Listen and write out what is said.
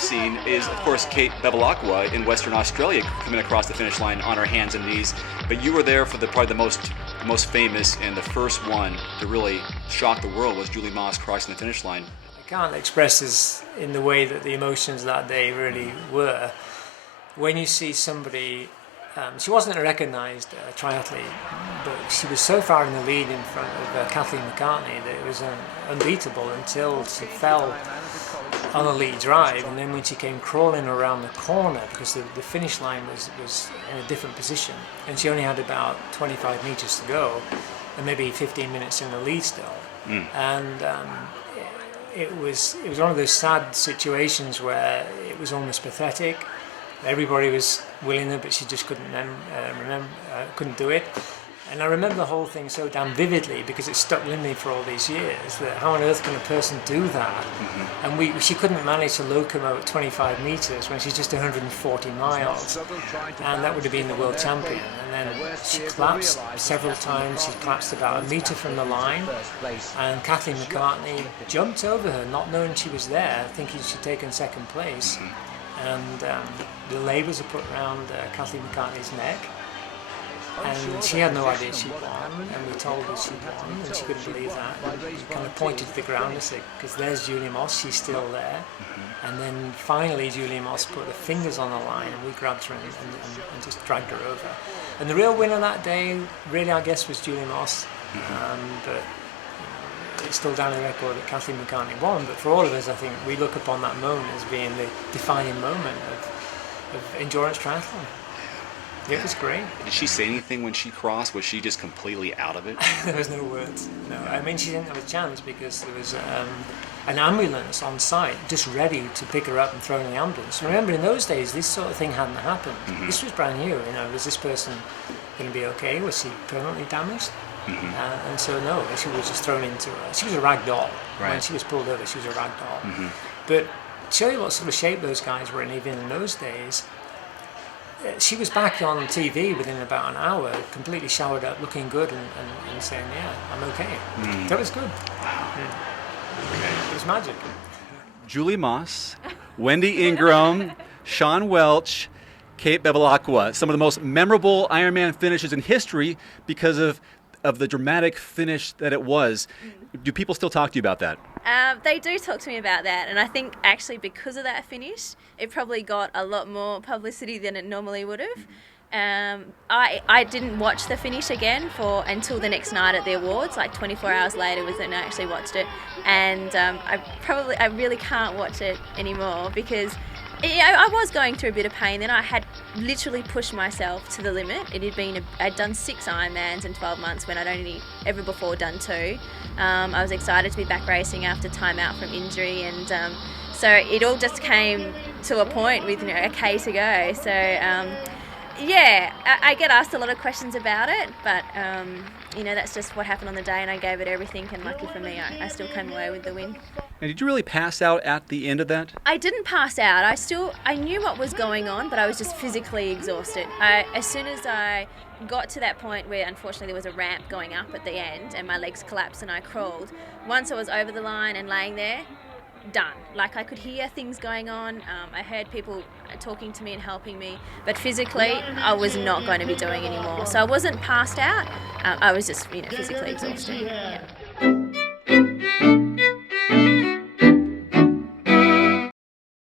seen is, of course, Kate Bevilaqua in Western Australia coming across the finish line on her hands and knees. But you were there for probably the most famous and the first one to really shock the world was Julie Moss crossing the finish line. I can't express this in the way that the emotions that day really were. When you see somebody, she wasn't a recognised triathlete, but she was so far in the lead in front of Kathleen McCartney that it was unbeatable until she fell on a lead drive, and then when she came crawling around the corner, because the finish line was in a different position, and she only had about 25 metres to go, and maybe 15 minutes in the lead still. And it was one of those sad situations where it was almost pathetic. Everybody was willing her, but she just couldn't do it. And I remember the whole thing so damn vividly because it stuck with me for all these years. That how on earth can a person do that? And she couldn't manage to locomote 25 metres when she's just 140 miles, and that would have been the world champion. And then she collapsed several times. She collapsed about a metre from the line, and Kathleen McCartney jumped over her, not knowing she was there, thinking she'd taken second place. And the labels are put around Kathleen McCartney's neck, and she had no idea she'd won, and we told her she'd won, and she couldn't believe that. And we kind of pointed to the ground and said, because there's Julie Moss, she's still there. And then finally Julie Moss put her fingers on the line, and we grabbed her and just dragged her over. And the real winner that day, really, I guess, was Julie Moss. But it's still down the record that Kathleen McCartney won, but for all of us, I think we look upon that moment as being the defining moment of endurance triathlon. It was great. Did she say anything when she crossed? Was she just completely out of it? There was no words. No, I mean, she didn't have a chance because there was an ambulance on site just ready to pick her up and throw her in the ambulance. Remember, in those days, this sort of thing hadn't happened. This was brand new. Was this person going to be okay? Was she permanently damaged? And so no, she was just thrown into she was a rag doll. Right. When she was pulled over, she was a rag doll. But to show you what sort of shape those guys were in even in those days, she was back on TV within about an hour, completely showered up, looking good and saying, yeah, I'm okay. That was good. It was magic. Julie Moss, Wendy Ingram, Sean Welch, Kate Bevilaqua, some of the most memorable Ironman finishes in history because of the dramatic finish that it was. Do people still talk to you about that? They do talk to me about that, and I think actually because of that finish, it probably got a lot more publicity than it normally would have. I didn't watch the finish again until the next night at the awards, like 24 hours later was when I actually watched it, and I really can't watch it anymore because I was going through a bit of pain. Then I had literally pushed myself to the limit. I'd done 6 Ironmans in 12 months when I'd only ever before done 2. I was excited to be back racing after time out from injury, and so it all just came to a point with a K to go. So I get asked a lot of questions about it, but that's just what happened on the day, and I gave it everything, and lucky for me, I still came away with the win. And did you really pass out at the end of that? I didn't pass out. I knew what was going on, but I was just physically exhausted. As soon as I got to that point where unfortunately there was a ramp going up at the end and my legs collapsed and I crawled, once I was over the line and laying there, done. Like I could hear things going on. I heard people talking to me and helping me, but physically I was not going to be doing anymore. So I wasn't passed out. I was just physically exhausted. Yeah.